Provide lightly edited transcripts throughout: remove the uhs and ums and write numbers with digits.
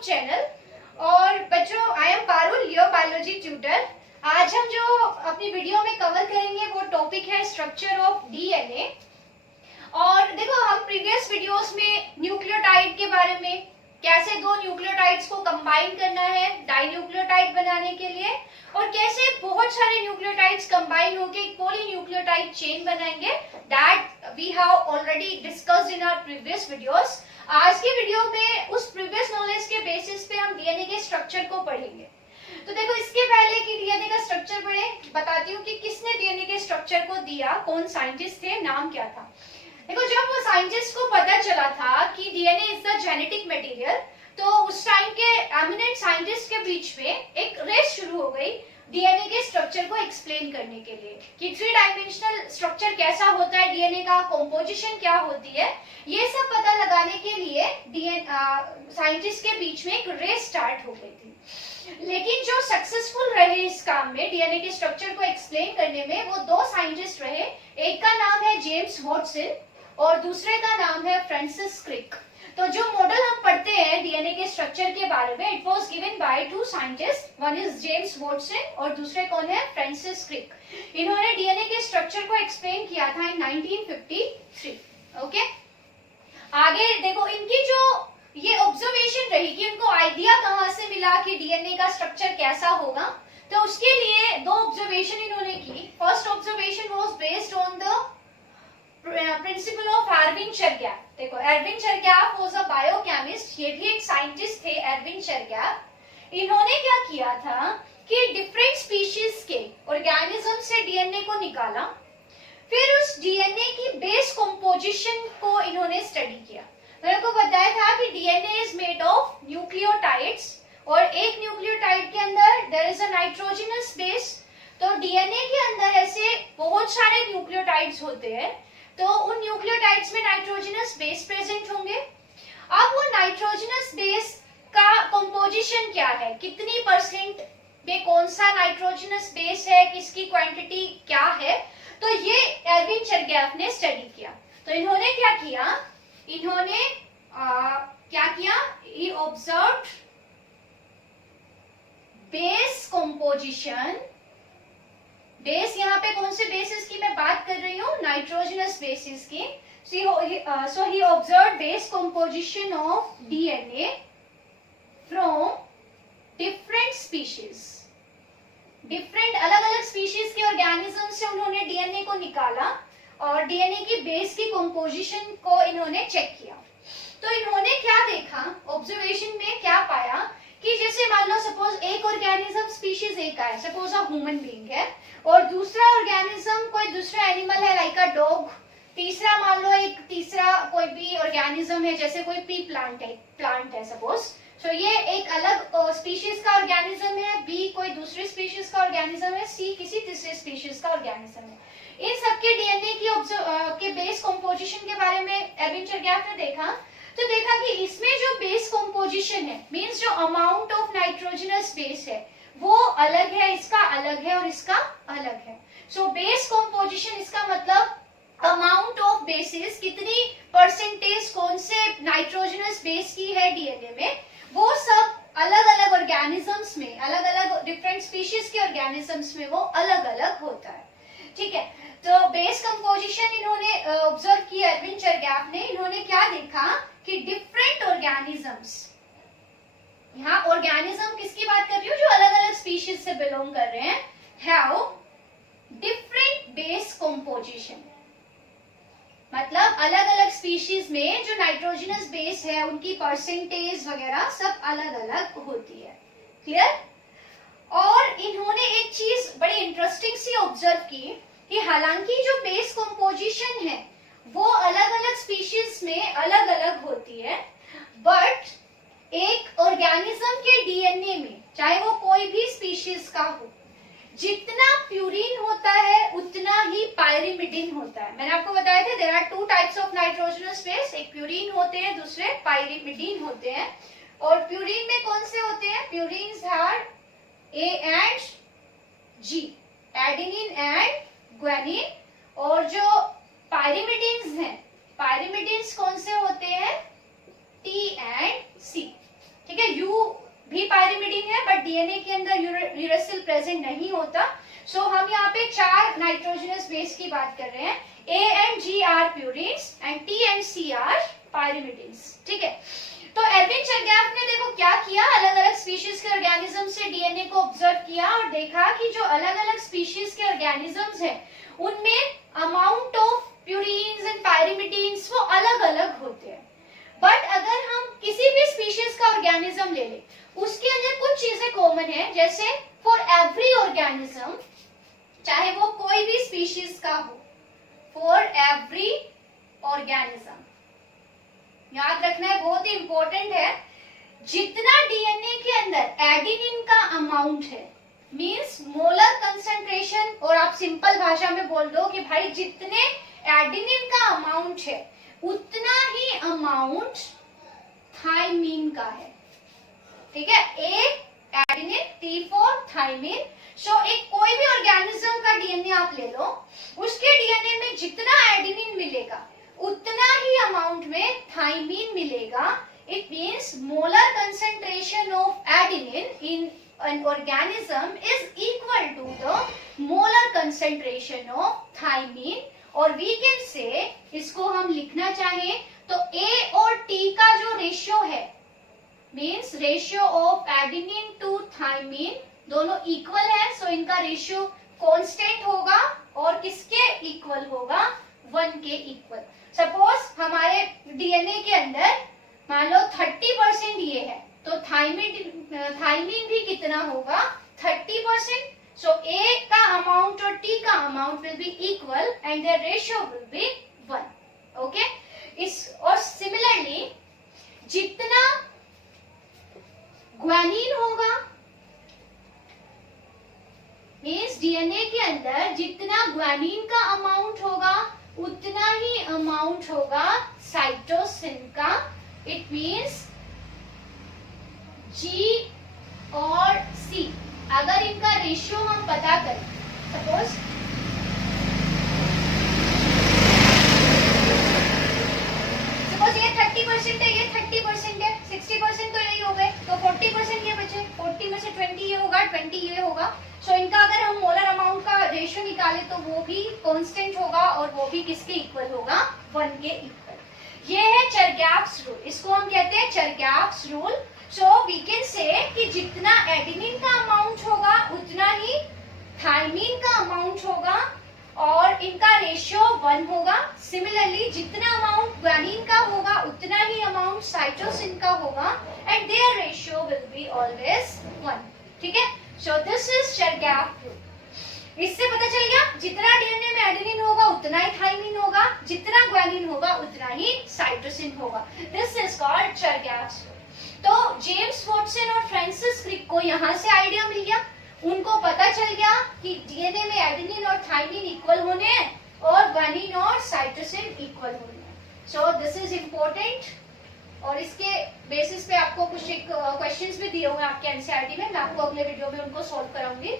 Channel. और बच्चों, I am Parul, your biology tutor. आज हम जो अपनी वीडियो में कवर करेंगे वो टॉपिक है स्ट्रक्चर ऑफ डीएनए। और देखो, हम प्रीवियस वीडियोस में न्यूक्लियोटाइड के बारे में, कैसे दो न्यूक्लियोटाइड्स को कंबाइन करना है डाइन्यूक्लियोटाइड बनाने के लिए, और कैसे बहुत सारे न्यूक्लियोटाइड्स कंबाइन होकर एक पॉलीन्यूक्लियोटाइड चेन बनाएंगे, that we have already discussed in our previous videos. आज की वीडियो में उस प्रीवियस नॉलेज के बेसिस पे हम डीएनए के स्ट्रक्चर को पढ़ेंगे। तो देखो, इसके पहले कि डीएनए का स्ट्रक्चर पढ़े, बताती हूँ कि किसने डीएनए के स्ट्रक्चर को दिया, कौन साइंटिस्ट थे, नाम क्या था। देखो, जब वो साइंटिस्ट को पता चला था कि DNA is the genetic material, तो उस टाइम के एमिनेंट साइंटिस्ट के बीच में एक रेस शुरू हो गई डीएनए के स्ट्रक्चर को एक्सप्लेन करने के लिए कि थ्री डायमेंशनल स्ट्रक्चर कैसा होता है, डीएनए का कंपोजिशन क्या होती है, ये सब पता लगाने के लिए साइंटिस्ट के बीच में एक रेस स्टार्ट हो गई थी। लेकिन जो सक्सेसफुल रहे इस काम में, डीएनए के स्ट्रक्चर को एक्सप्लेन करने में, वो दो साइंटिस्ट रहे। एक का नाम है जेम्स वाटसन और दूसरे का नाम है फ्रांसिस क्रिक। तो जो मॉडल हम पढ़ते हैं डीएनए के स्ट्रक्चर के बारे में, it was given by two scientist, one is James Watson और दूसरे कौन है, फ्रांसिस क्रिक। इन्होंने डीएनए के स्ट्रक्चर को एक्सप्लेन किया था इन 1953। ओके, आगे देखो, इनकी जो ये ऑब्जर्वेशन रही कि उनको आइडिया कहां से मिला कि डीएनए का स्ट्रक्चर कैसा होगा, तो उसके लिए दो ऑब्जर्वेशन इन्होंने की। First observation was based on the principle of Erwin Chargaff. देखो, Erwin Chargaff was a biochemist, ये भी एक साइंटिस्ट थे, एरविन चरगैफ। इन्होंने क्या किया था कि डिफरेंट स्पीशीज के ऑर्गेनिज्म से डीएनए को निकाला, फिर उस डीएनए की बेस कंपोजिशन को इन्होंने स्टडी किया। मैंने को बताया था कि DNA is made of nucleotides, और एक न्यूक्लियोटाइड के अंदर there is a nitrogenous base. तो डीएनए के अंदर ऐसे बहुत सारे न्यूक्लियोटाइड्स होते हैं, तो उन न्यूक्लियोटाइड्स में नाइट्रोजनस बेस प्रेजेंट होंगे। अब वो नाइट्रोजनस बेस का कंपोजिशन क्या है, कितनी परसेंट में कौन सा नाइट्रोजनस बेस है, किसकी क्वांटिटी क्या है, तो ये एरविन चरगैफ ने स्टडी किया। तो इन्होंने क्या किया, इन्होंने क्या किया, ही ऑब्जर्व्ड बेस कंपोजिशन। बेस, यहाँ पे कौन से बेसिस की मैं बात कर रही हूँ, नाइट्रोजनस बेसिस की। So he observed base composition of DNA from different species. Different अलग अलग स्पीशीज के ऑर्गेनिज्म से उन्होंने डीएनए को निकाला और डीएनए की बेस की कंपोजिशन को इन्होंने चेक किया। तो इन्होंने क्या देखा, ऑब्जर्वेशन में क्या पाया कि जैसे मान लो सपोज एक ऑर्गेनिज्म स्पीशीज एक का है, सपोज अ ह्यूमन बीइंग है, और दूसरा ऑर्गेनिज्म कोई दूसरा एनिमल है, लाइक अ डॉग। तीसरा मान लो एक तीसरा कोई भी ऑर्गेनिज्म है, जैसे कोई पी प्लांट है सपोज। सो ये एक अलग स्पीशीज का ऑर्गेनिज्म है, बी कोई दूसरी स्पीशीज का ऑर्गेनिज्म है, सी किसी तीसरे स्पीशीज का ऑर्गेनिज्म है। इन सबके डीएनए की बेस कंपोजिशन के बारे में एरविन चरगैफ ने देखा। तो देखा कि इसमें जो बेस कंपोजिशन है, मींस जो अमाउंट ऑफ नाइट्रोजनस बेस है वो अलग है, इसका अलग है और इसका अलग है। सो बेस कंपोजिशन, इसका मतलब अमाउंट ऑफ बेसिस, कितनी परसेंटेज कौन से नाइट्रोजनस बेस की है डीएनए में, वो सब अलग अलग ऑर्गेनिजम्स में, अलग अलग डिफरेंट स्पीशीज के ऑर्गेनिजम्स में वो अलग अलग होता है। ठीक है, तो बेस कंपोजिशन इन्होंने ऑब्जर्व किया एरविन चरगैफ ने। इन्होंने क्या देखा कि डिफरेंट ऑर्गेनिजम्स, यहाँ ऑर्गेनिज्म किसकी बात कर रही हूँ, जो अलग अलग स्पीशीज से बिलोंग कर रहे हैं, हैव डिफरेंट बेस कंपोजिशन। मतलब अलग अलग स्पीशीज में जो नाइट्रोजनस बेस है उनकी परसेंटेज वगैरह सब अलग अलग होती है। क्लियर। और इन्होंने एक चीज बड़ी इंटरेस्टिंग सी ऑब्जर्व की कि हालांकि जो बेस कंपोजिशन है वो अलग अलग स्पीशीज में अलग अलग होती है, बट एक ऑर्गेनिज्म के डीएनए में, चाहे वो कोई भी स्पीशीज का हो, जितना प्यूरिन होता है उतना ही पायरिमिडिन होता है। मैंने आपको बताया था there are two types of nitrogenous base, एक प्यूरिन होते हैं, दूसरे पायरिमिडिन होते हैं। और प्यूरिन में कौन से होते हैं, purines are A and G, adenine and guanine. और जो पायरिमिडिन्स हैं, पायरिमिडिन्स कौन से होते हैं, टी एंड सी। ठीक है, यू अंदर यूरेसिल प्रेजेंट नहीं होता। सो हम यहाँ पे 4 नाइट्रोजनस बेस की बात कर रहे हैं, A and G are purines and T and C are pyrimidines. ठीक है, तो एडविन चरगैफ ने देखो क्या किया, अलग अलग स्पीशीज के ऑर्गेनिज्म से डीएनए को ऑब्जर्व किया और देखा कि जो अलग अलग स्पीशीज के ऑर्गेनिजम्स हैं उनमें amount of purines and pyrimidines वो अलग अलग होते हैं। बट अगर हम किसी भी स्पीशीज का ऑर्गेनिज्म ले ले उसके अंदर कुछ चीजें कॉमन है, जैसे फॉर एवरी ऑर्गेनिज्म, चाहे वो कोई भी स्पीशीज का हो, फॉर एवरी ऑर्गेनिज्म, याद रखना है, बहुत ही इंपॉर्टेंट है, जितना डीएनए के अंदर एडेनिन का अमाउंट है, मींस मोलर कंसंट्रेशन, और आप सिंपल भाषा में बोल दो कि भाई जितने एडेनिन का अमाउंट है उतना ही अमाउंट थायमीन का है। ठीक है, ए एडेनिन, टी फॉर थायमीन। सो एक कोई भी ऑर्गेनिज्म का डीएनए आप ले लो, उसके डीएनए में जितना एडेनिन मिलेगा उतना ही अमाउंट में थायमीन मिलेगा। It means molar concentration of adenine in an organism is equal to the molar concentration of thymine, और we can say, इसको हम लिखना चाहें तो A और T का जो रेशियो है, means ratio of adenine to thymine, दोनों इक्वल है, सो इनका रेशियो कांस्टेंट होगा और किसके इक्वल होगा, 1 के इक्वल। सपोज हमारे डीएनए के अंदर मान लो 30% ये है, तो थायमीन भी कितना होगा, 30%। सो ए का अमाउंट और टी का amount will be equal and their ratio will be 1। Okay, इस और सिमिलरली जितना ग्वानिन होगा, मींस डीएनए के अंदर जितना ग्वानिन का अमाउंट होगा उतना ही अमाउंट होगा साइटोसिन का। इट मींस G और C, अगर इनका रेशियो हम पता करें, सपोज ये 30% है, ये 30% है, 60% तो यही हो गए, तो 40% ये बचे, 40 में से 20 ये होगा, 20 ये होगा। सो इनका अगर हम मोलर अमाउंट का रेशियो निकाले तो वो भी कांस्टेंट होगा और वो भी किसके इक्वल होगा, 1 के इक्वल। ये है चरगैफ्स रूल, इसको हम कहते हैं Chargaff's rule. So we can say कि जितना एडेनिन का अमाउंट होगा उतना ही थायमीन का अमाउंट होगा और इनका रेशियो 1 होगा। सिमिलरली जितना अमाउंट ग्वानिन का होगा उतना ही अमाउंट साइटोसिन का होगा and their ratio will be always 1। ठीक है, सो दिस इज चरगैफ रूल। इससे पता चल गया जितना डीएनए में एडेनिन होगा उतना ही थायमीन होगा, जितना ग्वानिन होगा उतना ही साइटोसिन होगा। This is called Chargaff rule. तो जेम्स वाटसन और फ्रांसिस क्रिक को यहाँ से आइडिया मिल गया, उनको पता चल गया कि डीएनए में एडेनिन और थायमीन इक्वल होने हैं और ग्वानिन और साइटोसिन इक्वल होने हैं। सो दिस इज इम्पोर्टेंट, और इसके बेसिस पे आपको कुछ क्वेश्चंस भी दिए हुए हैं आपके एनसीईआरटी में, मैं आपको अगले वीडियो में उनको सॉल्व कराऊंगी।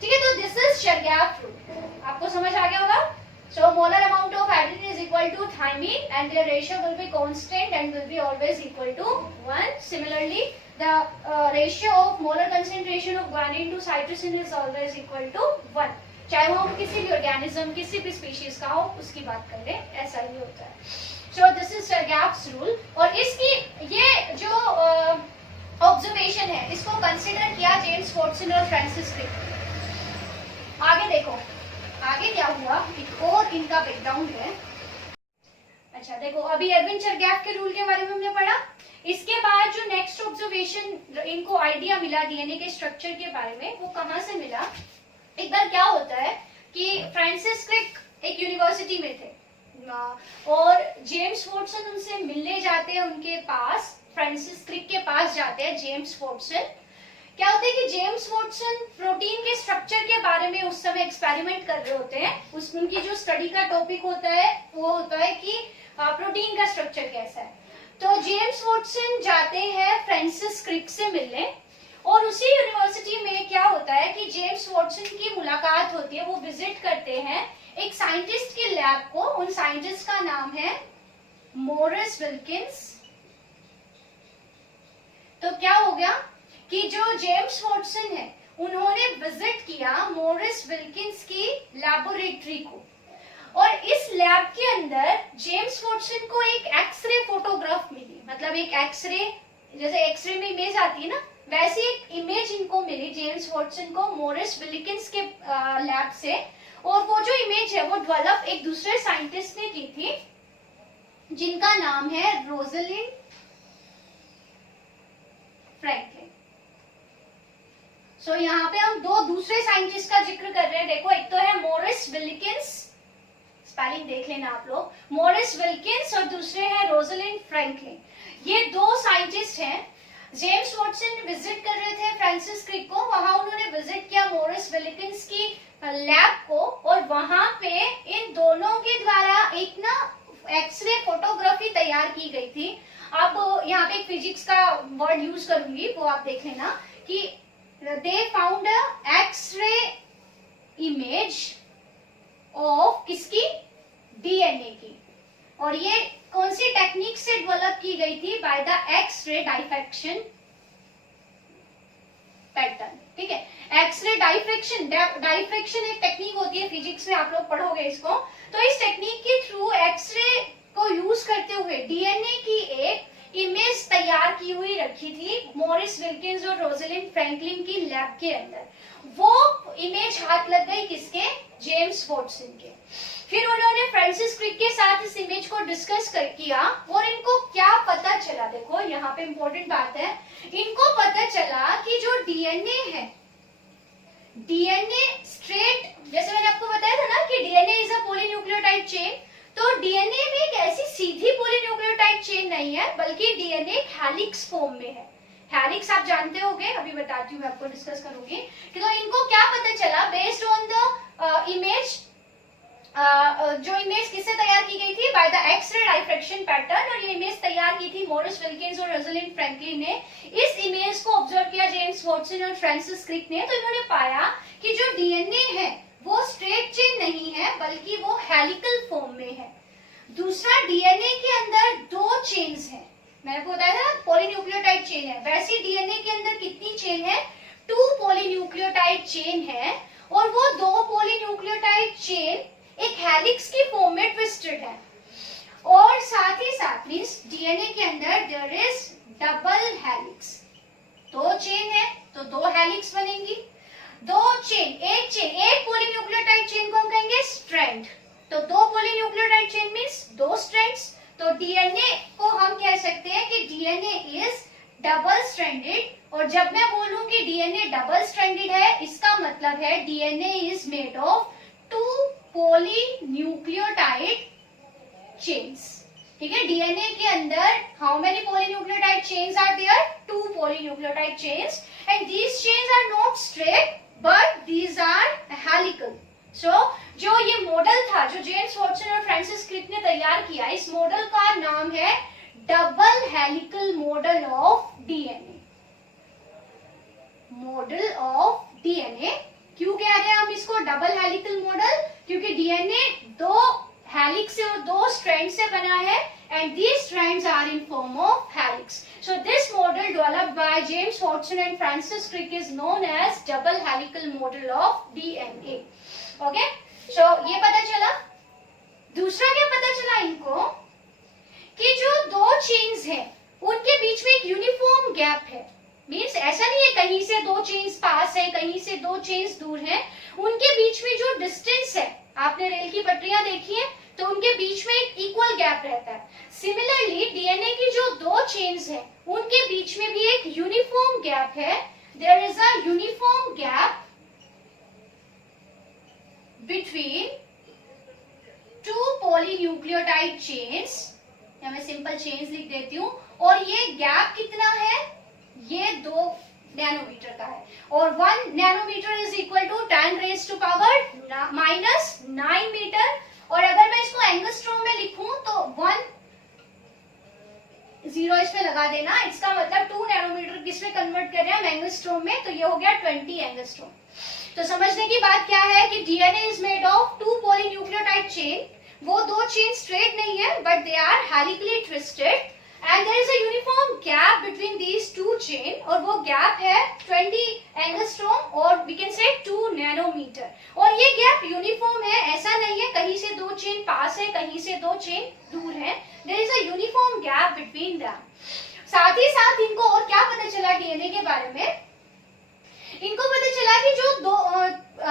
ठीक है, तो दिस इज चरगैफ रूल, आपको समझ आ गया होगा। So molar amount of adenine is equal to thymine and their ratio will be constant and will be always equal to 1. Similarly, the ratio of molar concentration of guanine to cytosine is always equal to 1. चाहे वो हम किसी भी organism, किसी भी species का हो, उसकी बात कर ले, ऐसा ही होता है। So this is चरगैफ्स रूल, और इसकी ये जो ऑब्जर्वेशन है इसको कंसिडर किया जेम्स वाटसन और फ्रांसिस क्रिक। आगे देखो आगे क्या हुआ, एक और इनका बैकग्राउंड है। अच्छा देखो, अभी एडविन चरगैफ के रूल के बारे में हमने पढ़ा। इसके बाद जो नेक्स्ट ऑब्जर्वेशन इनको आइडिया मिला डीएनए के स्ट्रक्चर के बारे में, वो कहाँ से मिला। एक बार क्या होता है कि फ्रांसिस क्रिक एक यूनिवर्सिटी में थे और जेम्स वाटसन उनसे मिलने जाते हैं, उनके पास फ्रांसिस क्रिक के पास जाते हैं जेम्स वाटसन। क्या होता है कि जेम्स वाटसन प्रोटीन के स्ट्रक्चर के बारे में उस समय एक्सपेरिमेंट कर रहे होते हैं। उनकी जो स्टडी का टॉपिक होता है वो होता है कि प्रोटीन का स्ट्रक्चर कैसा है। तो जेम्स वाटसन जाते हैं फ्रांसिस क्रिक से मिलने, और उसी यूनिवर्सिटी में क्या होता है कि जेम्स वाटसन की मुलाकात होती है, वो विजिट करते हैं एक साइंटिस्ट की लैब को। उन साइंटिस्ट का नाम है मॉरिस विल्किंस। तो क्या हो गया कि जो जेम्स वाटसन है उन्होंने विजिट किया मॉरिस विल्किंस की लैबोरेटरी को, और इस लैब के अंदर जेम्स वॉटसन को एक एक्सरे फोटोग्राफ मिली। मतलब एक एक्सरे, जैसे एक्सरे में इमेज आती है ना, वैसी एक इमेज इनको मिली जेम्स वॉटसन को मॉरिस विल्किंस के लैब से। और वो जो इमेज है वो डेवलप एक दूसरे साइंटिस्ट ने की थी जिनका नाम है रोजलिंड फ्रैंकलिन। सो यहाँ पे हम दो दूसरे साइंटिस्ट का जिक्र कर रहे हैं। देखो, एक तो है मॉरिस विल्किंस, स्पेलिंग देख लेना आप लोग, मॉरिस विल्किंस, और दूसरे हैं रोजलिंड फ्रैंकलिन। ये दो साइंटिस्ट हैं। जेम्स वॉटसन विजिट कर रहे थे फ्रांसिस क्रिक को, वहां उन्होंने विजिट किया मॉरिस विल्किंस की लैब को, और वहां पे इन दोनों के द्वारा एक ना एक्सरे फोटोग्राफी तैयार की गई थी। अब यहाँ पे एक फिजिक्स का वर्ड यूज करूंगी, वो आप देख लेना कि they found X ray image of किसकी, डीएनए की। और ये कौन सी टेक्निक से डेवलप की गई थी, by the X ray diffraction pattern. ठीक है, एक्सरे डाइफ्रैक्शन, डाइफ्रैक्शन एक टेक्निक होती है फिजिक्स में, आप लोग पढ़ोगे इसको। तो इस टेक्निक के थ्रू एक्सरे को यूज करते हुए डीएनए की एक इमेज तैयार की हुई रखी थी मॉरिस विल्किंस और रोजलिंड फ्रैंकलिन की लैब के अंदर। वो इमेज हाथ लग गई किसके, जेम्स वॉटसन के। फिर उन्होंने फ्रांसिस क्रिक के साथ इस इमेज को डिस्कस किया, और इनको क्या पता चला, देखो यहाँ पे इंपॉर्टेंट बात है, इनको पता चला कि जो डीएनए है, डीएनए स्ट्रेट, जैसे मैंने आपको बताया था ना कि DNA is a polynucleotide chain, तो डीएनए में एक ऐसी सीधी पॉलीन्यूक्लियोटाइड चेन नहीं है, बल्कि डीएनए हेलिक्स फॉर्म में है। हेलिक्स आप जानते होंगे, अभी बताती हूँ, मैं आपको डिस्कस करूंगी। तो इनको क्या पता चला, बेस्ड ऑन द इमेज, जो इमेज किससे तैयार की गई थी, by the X ray diffraction pattern, और ये इमेज तैयार की थी मॉरिस विल्किंस और रोजलिंड फ्रैंकलिन ने। इस इमेज को ऑब्जर्व किया जेम्स वॉटसन और फ्रांसिस क्रिक ने, तो इन्होंने पाया कि जो डीएनए है वो स्ट्रेट चेन नहीं है, बल्कि वो हेलिकल फॉर्म में है। दूसरा, डीएनए के अंदर दो चेन्स हैं, मैंने आपको बताया था पॉलीन्यूक्लियोटाइड चेन है, वैसी डीएनए के अंदर कितनी चेन है, 2 पॉलीन्यूक्लियोटाइड चेन है, और वो 2 पॉलीन्यूक्लियोटाइड चेन एक हेलिक्स की फॉर्म में ट्विस्टेड है। और साथ ही साथ मींस डीएनए के अंदर there is double helix, 2 chain है तो 2 हेलिक्स बनेंगी। 2 चेन, एक पॉलीन्यूक्लियोटाइड चेन को हम कहेंगे स्ट्रैंड, तो 2 पॉलीन्यूक्लियोटाइड चेन मींस 2 स्ट्रैंड्स। तो डीएनए को हम कह सकते हैं कि डीएनए इज डबल स्ट्रैंडेड, और जब मैं बोलूं कि डीएनए डबल स्ट्रैंडेड है, इसका मतलब है DNA is made of 2 polynucleotide chains. ठीक है, डीएनए के अंदर how many polynucleotide chains are there, 2 polynucleotide chains, and these chains are not straight but these are helical. So जो ये मॉडल था जो जेम्स वॉटसन और फ्रांसिस क्रिक ने तैयार किया, इस मॉडल का नाम है double helical model of DNA. Model of DNA क्यों कह रहे हैं हम इसको डबल हेलिकल मॉडल, क्योंकि डीएनए 2 हेलिक्स से और 2 स्ट्रैंड से बना है, and these strands are in form of helix. So this model developed by James Watson and Francis Crick is known as double helical model of DNA. Okay, so ये पता चला। दूसरा क्या पता चला इनको, कि जो 2 चेन्स हैं उनके बीच में एक यूनिफॉर्म गैप है। मीन्स ऐसा नहीं है कहीं से 2 चेन्स पास है, कहीं से 2 चेन्स दूर हैं, उनके बीच में जो डिस्टेंस है, आपने रेल की पटरियां देखी है तो उनके बीच में एक इक्वल गैप रहता है। सिमिलरली डीएनए की जो 2 चेन्स हैं उनके बीच में भी एक यूनिफॉर्म गैप है। There is a uniform gap between 2 polynucleotide chains, या मैं सिंपल चेन्स लिख देती हूँ, और ये गैप कितना है, ये 2 नैनोमीटर का है, और 1 nanometre is equal to 10 raise to power -9 metre. और अगर मैं इसको एंगस्ट्रॉम में लिखूं तो 1 0 इसमें लगा देना, इसका मतलब 2 नैनोमीटर किसमें कन्वर्ट कर रहे हैं हम, एंगस्ट्रॉम में, तो ये हो गया 20 एंगस्ट्रॉम। तो समझने की बात क्या है कि DNA is made of 2 polynucleotide chain, वो 2 चेन स्ट्रेट नहीं है but they are helically twisted, and there is a uniform gap between these 2 chain और वो गैप है 20 एंगस्ट्रॉम और वी कैन से 2 नैनोमीटर। और ये गैप यूनिफॉर्म है, ऐसा नहीं है कहीं से दो चेन पास है कहीं से दो चेन दूर है, there is a uniform gap between them. साथ ही साथ इनको और क्या पता चला डीएनए के बारे में, इनको पता चला कि जो दो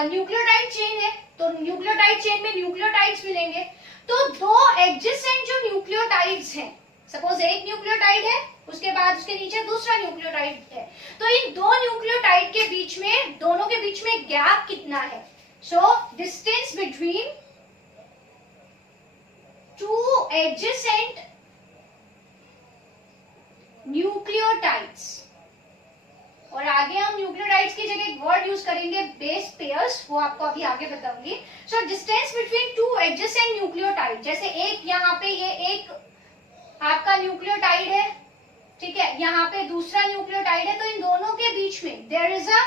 न्यूक्लियोटाइड चेन है तो न्यूक्लियोटाइड चेन में न्यूक्लियोटाइड्स मिलेंगे, तो दो एडजेसेंट जो न्यूक्लियोटाइड्स हैं, सपोज एक न्यूक्लियोटाइड है उसके बाद उसके नीचे दूसरा न्यूक्लियोटाइड है, तो इन दो न्यूक्लियोटाइड के बीच में दोनों के बीच में गैप कितना है, so distance between two adjacent nucleotides, और आगे हम न्यूक्लियोटाइड्स की जगह एक वर्ड यूज करेंगे बेस पेयर्स, वो आपको अभी आगे बताऊंगी। So distance between two adjacent nucleotide, जैसे एक यहाँ पे ये एक आपका न्यूक्लियोटाइड है, ठीक है, यहाँ पे दूसरा न्यूक्लियोटाइड है, तो इन दोनों के बीच में there is a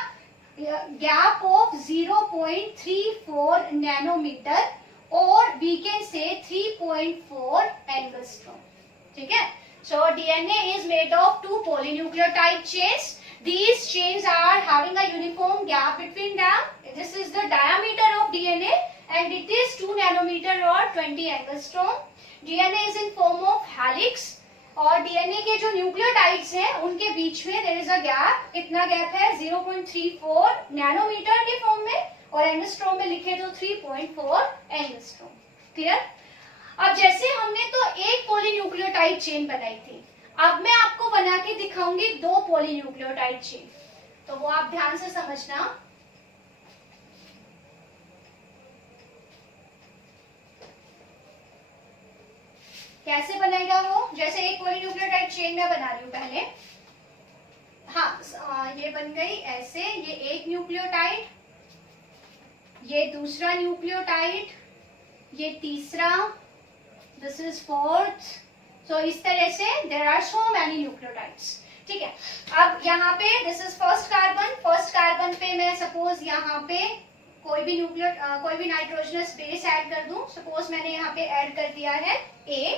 gap of 0.34 nanometre और वी कैन से 3.4 एंगस्ट्रॉम, ठीक है। So DNA is made of two polynucleotide chains. These chains are having a uniform gap between them. This is the diameter of DNA and it is 2 nanometer or 20 angstrom. DNA is in form of helix और DNA के जो nucleotides हैं उनके बीच में there is a gap. कितना gap है 0.34 nanometre के form में और एंगस्ट्रॉम में लिखे तो 3.4 एंगस्ट्रॉम. क्लियर? अब जैसे हमने तो एक पॉलीन्यूक्लियोटाइड चेन बनाई थी, अब मैं आपको बना के दिखाऊंगी दो पॉलीन्यूक्लियोटाइड चेन, तो वो आप ध्यान से समझना. कैसे बनेगा वो, जैसे एक पॉलीन्यूक्लियोटाइड चेन मैं बना रही हूं पहले. हाँ, ये बन गई ऐसे, ये एक न्यूक्लियोटाइड, ये दूसरा न्यूक्लियोटाइड, ये तीसरा, दिस इज फोर्थ. So, इस तरह से there are so many nucleotides. ठीक है, अब यहाँ पे this is first कार्बन पे मैं सपोज यहाँ पे कोई भी नाइट्रोजनस बेस ऐड कर दूं. सपोज मैंने यहाँ पे ऐड कर दिया है A.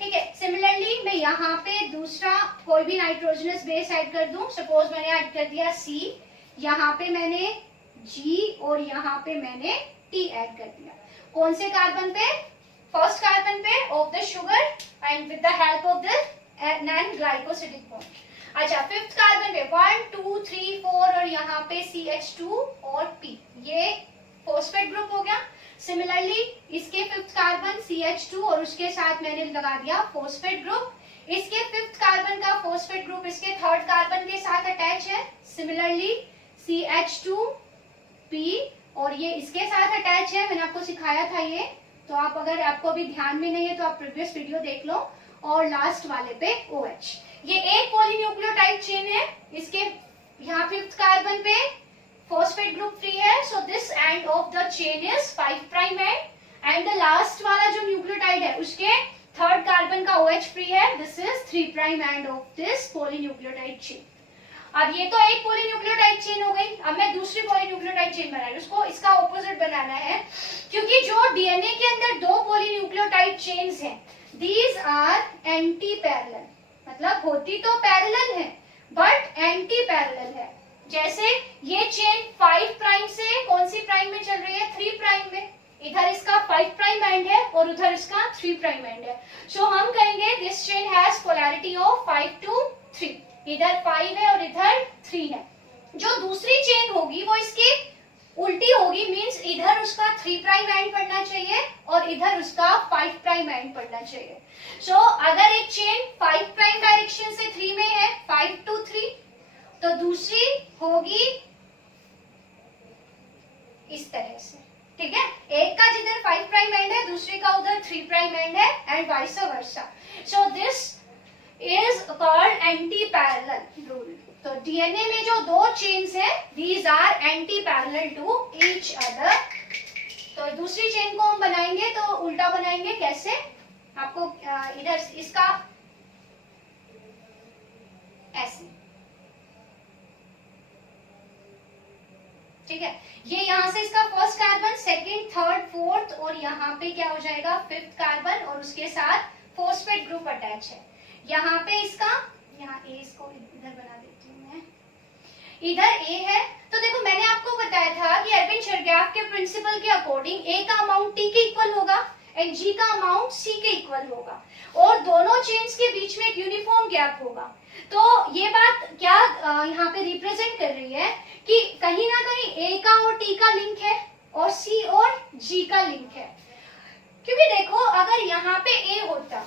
ठीक है, सिमिलरली मैं यहाँ पे दूसरा कोई भी नाइट्रोजनस बेस ऐड कर दूं. सपोज मैंने ऐड कर दिया C, यहाँ पे मैंने G और यहाँ पे मैंने T ऐड कर दिया. कौन से कार्बन पे? फर्स्ट कार्बन पे of the sugar and with the help of the non glycosidic bond. अच्छा, फिफ्थ कार्बन पे 1 2 3 4 और यहाँ पे CH2 और P, ये फॉस्फेट ग्रुप हो गया. सिमिलरली इसके फिफ्थ कार्बन CH2 और उसके साथ मैंने लगा दिया फॉस्फेट ग्रुप. इसके फिफ्थ कार्बन का फॉस्फेट ग्रुप इसके थर्ड कार्बन के साथ अटैच है. सिमिलरली CH2 P और ये इसके साथ अटैच है. मैंने आपको सिखाया था ये, तो आप अगर आपको अभी ध्यान में नहीं है तो आप प्रीवियस वीडियो देख लो. और लास्ट वाले पे OH. ये एक पॉलीन्यूक्लियोटाइड चेन है, इसके यहाँ फिफ्थ कार्बन पे फॉस्फेट ग्रुप फ्री है. So this end of the chain is 5 prime and the last वाला जो न्यूक्लियोटाइड है उसके थर्ड कार्बन का OH फ्री है. This is 3 prime end of this polynucleotide chain. अब ये तो एक पॉलीन्यूक्लियोटाइड चेन हो गई. अब मैं दूसरी पॉलीन्यूक्लियोटाइड चेन बना रही हूँ, उसको इसका ऑपोजिट बनाना है, क्योंकि जो डीएनए के अंदर दो पॉलीन्यूक्लियोटाइड चेन्स हैं, दीज आर एंटी पैरेलल. मतलब होती तो पैरेलल है बट एंटी पैरेलल है. जैसे ये चेन 5 प्राइम से कौन सी प्राइम में चल रही है? 3 प्राइम में. इधर इसका 5 प्राइम एंड है और उधर इसका 3 प्राइम एंड है. सो हम कहेंगे this chain has polarity of 5 to 3. इधर 5 है और इधर 3 है. जो दूसरी चेन होगी वो इसकी उल्टी होगी, मींस इधर उसका 3 प्राइम एंड पड़ना चाहिए और इधर उसका 5 प्राइम एंड पड़ना चाहिए. सो अगर एक चेन 5 प्राइम डायरेक्शन से 3 में है, 5 to 3, तो दूसरी होगी इस तरह से. ठीक है, एक का जिधर 5 प्राइम एंड है दूसरे का उधर 3 प्राइम एंड है and vice versa. So this is called anti-parallel rule. तो डीएनए में जो दो चेन्स हैं, these are anti-parallel to each other. तो दूसरी चेन को हम बनाएंगे तो उल्टा बनाएंगे. कैसे? आपको इधर इसका ऐसे, ठीक है, ये यहाँ से इसका first carbon, second, third, fourth और यहाँ पे क्या हो जाएगा फिफ्थ कार्बन और उसके साथ फॉस्फेट ग्रुप अटैच है. यहाँ पे इसका, यहाँ ए इसको इधर बना देते इधर ए है, तो देखो मैंने आपको बताया था कि एल्विन शेरगैफ के प्रिंसिपल के अकॉर्डिंग ए का अमाउंट टी के इक्वल होगा एंड जी का अमाउंट सी के इक्वल होगा और दोनों चेन्स के बीच में एक यूनिफॉर्म गैप होगा। तो ये बात क्या यहाँ पे रिप्रेजेंट कर रही है कि कहीं ना कहीं ए का और टी का लिंक है और सी और जी का लिंक है। क्योंकि देखो अगर यहाँ पे ए होता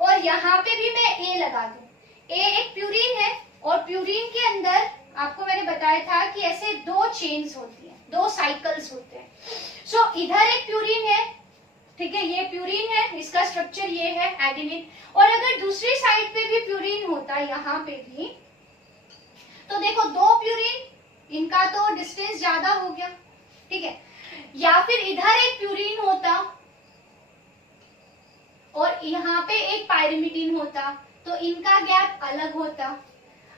और यहाँ पे भी मैं ए लगा दूं, ए एक प्यूरिन है और प्यूरिन के अंदर आपको मैंने बताया था कि ऐसे दो चेन्स होती हैं, दो साइकिल्स होते हैं। सो इधर एक प्यूरिन है, ठीक है, ये प्यूरिन है, इसका स्ट्रक्चर ये है एडेनिन, और अगर दूसरी साइड पे भी प्यूरिन होता यहाँ पे भी, तो देखो दो प्यूरिन, इनका तो डिस्टेंस ज्यादा हो गया, ठीक है, या फिर इधर एक प्यूरिन होता और यहाँ पे एक पायरिमिडिन होता तो इनका गैप अलग होता।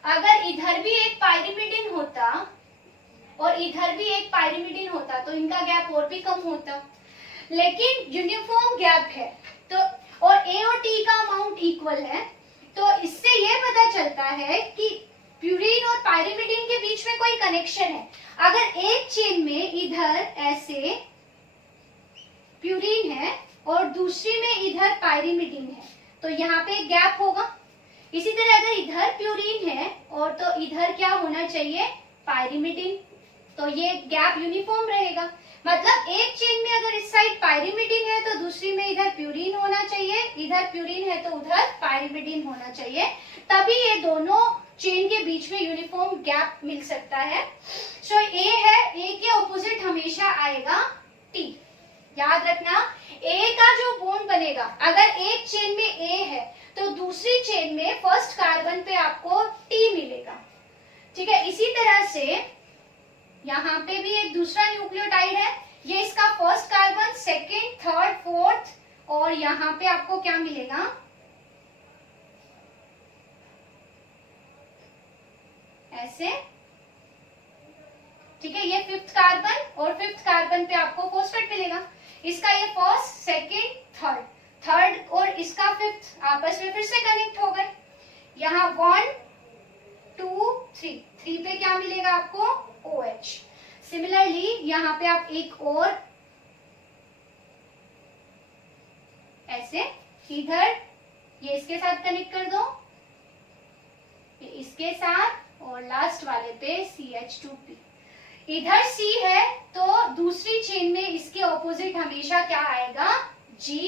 अगर इधर भी एक पायरिमिडिन होता और इधर भी एक पायरिमिडिन होता तो इनका गैप और भी कम होता, लेकिन यूनिफॉर्म गैप है तो और ए और टी का अमाउंट इक्वल है, तो इससे ये पता चलता है कि प्यूरिन और पायरिमिडिन के बीच में कोई कनेक्शन है। अगर एक चेन में इधर ऐसे प्यूरिन है और दूसरी में इधर पायरिमिडिन है तो यहाँ पे एक गैप होगा। इसी तरह अगर इधर प्यूरिन है और तो इधर क्या होना चाहिए, पायरिमिडिन, तो ये गैप यूनिफॉर्म रहेगा। मतलब एक चेन में अगर इस साइड पायरिमिडिन है तो दूसरी में इधर प्यूरिन होना चाहिए, इधर प्यूरिन है तो उधर पायरिमिडिन होना चाहिए, तभी ये दोनों चेन के बीच में यूनिफॉर्म गैप मिल सकता है। सो ए है, ए के ऑपोजिट हमेशा आएगा टी। याद रखना, ए का जो बॉन्ड बनेगा, अगर एक चेन में ए है तो दूसरी चेन में फर्स्ट कार्बन पे आपको टी मिलेगा, ठीक है। इसी तरह से यहाँ पे भी एक दूसरा न्यूक्लियोटाइड है, ये इसका first carbon, second, third, fourth, और यहाँ पे आपको क्या मिलेगा, ऐसे, ठीक है, ये फिफ्थ कार्बन और फिफ्थ कार्बन पे आपको फॉस्फेट मिलेगा। इसका ये फर्स्ट, सेकेंड, थर्ड, थर्ड और इसका फिफ्थ आपस में फिर से कनेक्ट हो गए। यहाँ 1 2 3, 3 पे क्या मिलेगा आपको, OH। सिमिलरली यहाँ पे आप एक और ऐसे, इधर ये इसके साथ कनेक्ट कर दो, ये इसके साथ, और लास्ट वाले पे CH2P। इधर C है तो दूसरी चेन में इसके ऑपोजिट हमेशा क्या आएगा, G।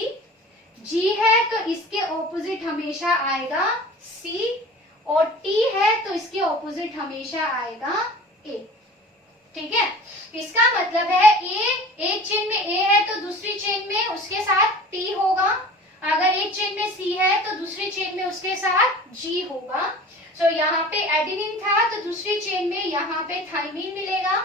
G है तो इसके ऑपोजिट हमेशा आएगा C, और T है तो इसके ऑपोजिट हमेशा आएगा A, ठीक है। इसका मतलब है एक चेन में A है तो दूसरी चेन में उसके साथ T होगा, अगर एक चेन में C है तो दूसरी चेन में उसके साथ G होगा। सो यहाँ पे एडेनिन था तो दूसरी चेन में यहाँ पे थाइमिन मिलेगा,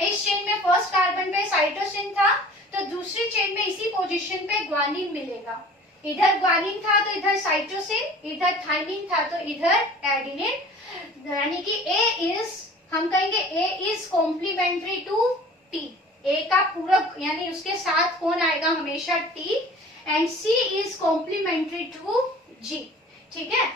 इस चेन में फर्स्ट कार्बन पे साइटोसिन था तो दूसरी चेन में इसी पोजीशन पे ग्वानिन मिलेगा। इधर ग्वानिन था तो इधर साइटोसिन, इधर थाइमिन था तो इधर एडेनिन, यानी कि हम कहेंगे A is complementary to T। A का पूरक यानी उसके साथ कौन आएगा, हमेशा T, and C is complementary to G, ठीक है।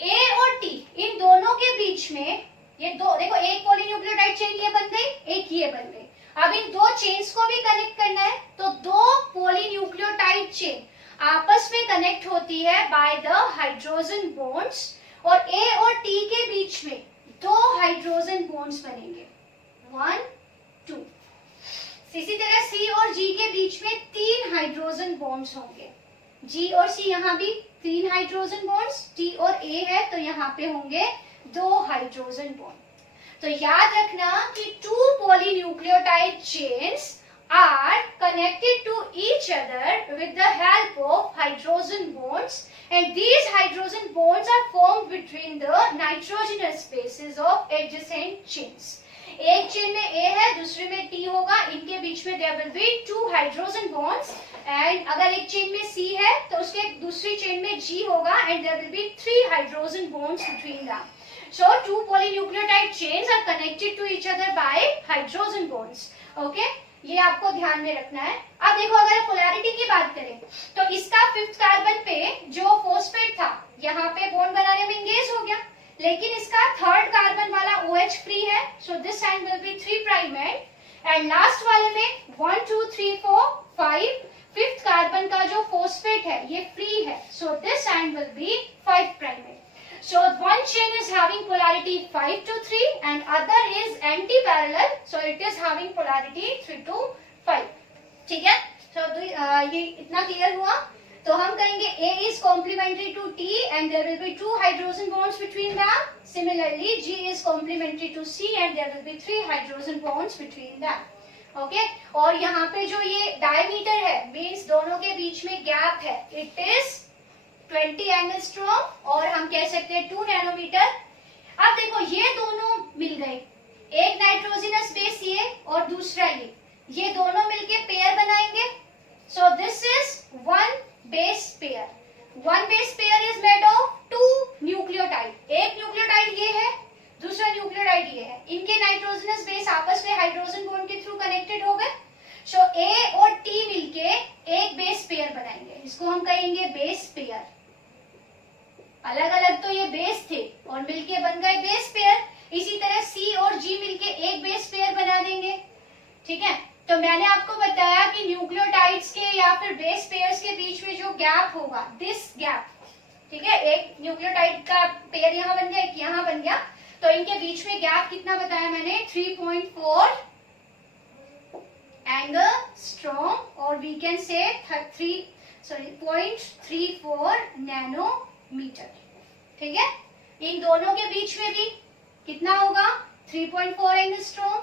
A और T इन दोनों के बीच में ये दो, देखो एक पॉलीन्यूक्लियोटाइड चेन ये बन गई, एक ये बन गई। अब इन दो चेन्स को भी कनेक्ट करना है तो दो पॉलीन्यूक्लियोटाइड चेन आपस में कनेक्ट होती है बाय द हाइड्रोजन बॉन्ड्स, और A और T के बीच में दो हाइड्रोजन बॉन्ड्स बनेंगे, 1 2। इसी तरह C और G के बीच में 3 हाइड्रोजन बॉन्ड्स होंगे, G और C यहाँ भी 3 हाइड्रोजन बॉन्ड्स, T और A है तो यहाँ पे होंगे 2 हाइड्रोजन बॉन्ड। तो याद रखना कि 2 polynucleotide chains are connected to each other with the help of hydrogen bonds, and these hydrogen bonds are formed between the nitrogenous bases of adjacent chains. एक चेन में A है, दूसरे में T होगा, इनके बीच में there will be 2 hydrogen bonds, and अगर एक चेन में C है तो उसके दूसरी चेन में G होगा, and there will be 3 hydrogen bonds between them. So 2 polynucleotide chains are connected to each other by hydrogen bonds. Okay? ये आपको ध्यान में रखना है। अब देखो अगर पोलैरिटी की बात करें तो इसका फिफ्थ कार्बन पे जो फॉस्फेट था यहाँ पे बॉन्ड बनाने में एंगेज हो गया, लेकिन इसका थर्ड कार्बन वाला OH फ्री है, so this and will be 3 prime and last वाले में 1 2 3 4 5 फिफ्थ कार्बन का जो फॉस्फेट है ये फ्री है, so this and will be 5 prime and. So one chain is having polarity 5 to 3 and other is anti-parallel, so it is having polarity 3 to 5. ठीक है, so ये इतना क्लियर हुआ. तो हम कहेंगे A is complementary to T and there will be 2 hydrogen bonds between them. Similarly, G is complementary to C and there will be 3 hydrogen bonds between them. Okay? और यहाँ पे जो ये diameter है, means दोनों के बीच में gap है, it is 20 एंगस्ट्रॉम और हम कह सकते हैं 2 नैनोमीटर. अब देखो ये दोनों मिल गए, एक नाइट्रोजनस बेस ये और दूसरा ये दोनों मिलके पेयर बनाएंगे. So this is one base pair. One base pair is made of 2 nucleotide. एक न्यूक्लियोटाइड ये है, दूसरा न्यूक्लियोटाइड ये है. इनके नाइट्रोजनस बेस आपस में हाइड्रोजन बॉन्ड के थ्रू कनेक्टेड हो गए. सो A और T मिलके एक बेस पेयर बनाएंगे, इसको हम कहेंगे बेस पेयर. अलग अलग तो ये बेस थे और मिलके बन गए बेस पेयर. इसी तरह C और G मिलके एक बेस पेयर बना देंगे. ठीक है, तो मैंने आपको बताया कि न्यूक्लियोटाइड्स के या फिर बेस पेयर्स के बीच में जो गैप होगा, दिस गैप, ठीक है, एक न्यूक्लियोटाइड का पेयर यहाँ बन गया, एक यहाँ बन गया, तो इनके बीच में गैप कितना बताया मैंने, 3.4 एंगस्ट्रॉम और वी कैन से 0.34 नैनोमीटर. ठीक है, इन दोनों के बीच में भी कितना होगा, 3.4 एंगस्ट्रॉम.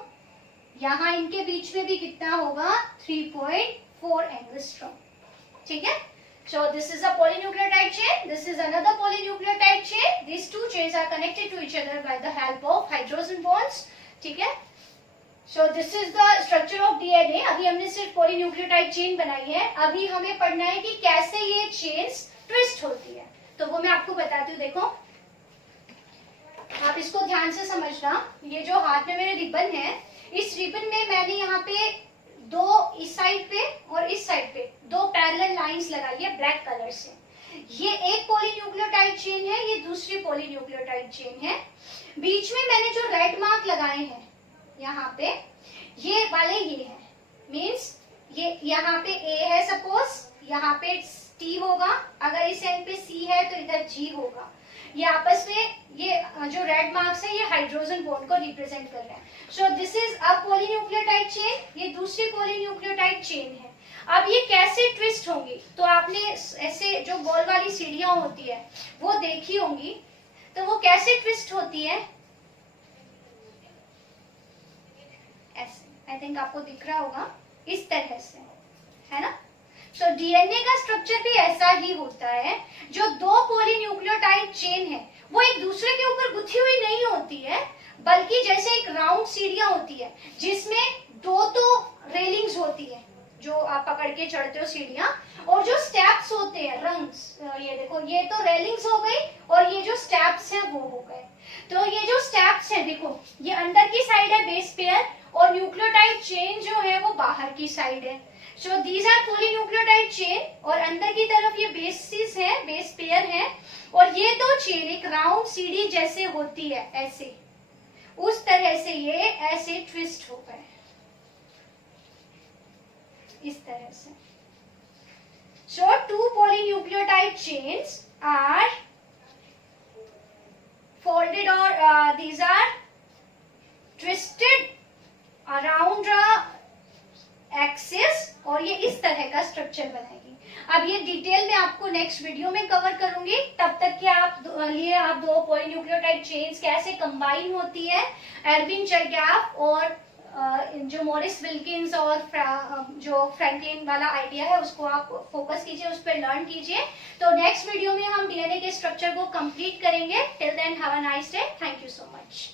यहाँ इनके बीच में भी कितना होगा, 3.4 एंगस्ट्रॉम. ठीक है, so this is a polynucleotide chain, this is another polynucleotide chain. These two chains are connected to each other by the help of hydrogen bonds. ठीक है, so this is the structure of DNA. अभी हमने सिर्फ polynucleotide chain बनाई है, अभी हमें पढ़ना है कि कैसे ये chains ट्विस्ट होती है. तो वो मैं आपको बताती हूँ. देखो, आप इसको ध्यान से समझना. ये जो हाथ में मेरे रिबन है, इस रिबन में मैंने यहाँ पे दो इस साइड पे और इस साइड पे 2 पैरेलल लाइंस लगाई है ब्लैक कलर से. ये एक पॉलीन्यूक्लियोटाइड चेन है, ये दूसरी पॉलीन्यूक्लियोटाइड चेन है. बीच में मैंने जो रेड मार्क लगाए हैं यहाँ पे, ये वाले ये है, मीन्स ये यहाँ पे A है, सपोज यहाँ पे T होगा, अगर इस एंड पे C है तो इधर G होगा. ये आपस में ये जो रेड मार्क्स है ये हाइड्रोजन बॉन्ड को रिप्रेजेंट कर रहे हैं. So this is a polynucleotide chain, ये दूसरी पॉलीन्यूक्लियोटाइड चेन है. अब ये कैसे ट्विस्ट होंगी, तो आपने ऐसे जो गोल वाली सीढ़ियां होती है वो देखी होंगी, तो वो कैसे ट्विस्ट होती है, ऐसे. आई थिंक आपको दिख रहा होगा, इस तरह से, है ना. सो डीएनए का स्ट्रक्चर भी ऐसा ही होता है. जो 2 पॉलीन्यूक्लियोटाइड चेन है वो एक दूसरे के ऊपर गुथी हुई नहीं होती है, बल्कि जैसे एक राउंड सीढ़ियां होती है जिसमें 2 तो रेलिंग्स होती है जो आप पकड़ के चढ़ते हो सीढ़ियां, और जो स्टेप्स होते हैं, रंग्स, ये देखो, ये तो रेलिंग्स हो गई और ये जो स्टेप्स है वो हो गए. तो ये जो स्टेप्स है, देखो, ये अंदर की साइड है बेस पेयर और न्यूक्लियोटाइड चेन जो है वो बाहर की साइड है. So these are polynucleotide chain और अंदर की तरफ ये बेसिस है, बेस पेयर है, और ये 2 चेन एक राउंड सीढ़ी जैसे होती है, ऐसे, उस तरह से ये ऐसे ट्विस्ट हो गए, इस तरह से. सो 2 polynucleotide chains are folded or these are twisted around a axis और ये इस तरह का स्ट्रक्चर बनाएगी. अब ये डिटेल में आपको नेक्स्ट वीडियो में कवर करूंगी. तब तक के आप 2 पॉलीन्यूक्लियोटाइड चेन्स कैसे कंबाइन होती है, एर्विन चरगैफ और जो मॉरिस विल्किंस और जो फ्रैंकलिन वाला आइडिया है उसको आप फोकस कीजिए, उस पर लर्न कीजिए. तो नेक्स्ट वीडियो में हम डीएनए के स्ट्रक्चर को कंप्लीट करेंगे. Till then have a nice day. Thank you so much.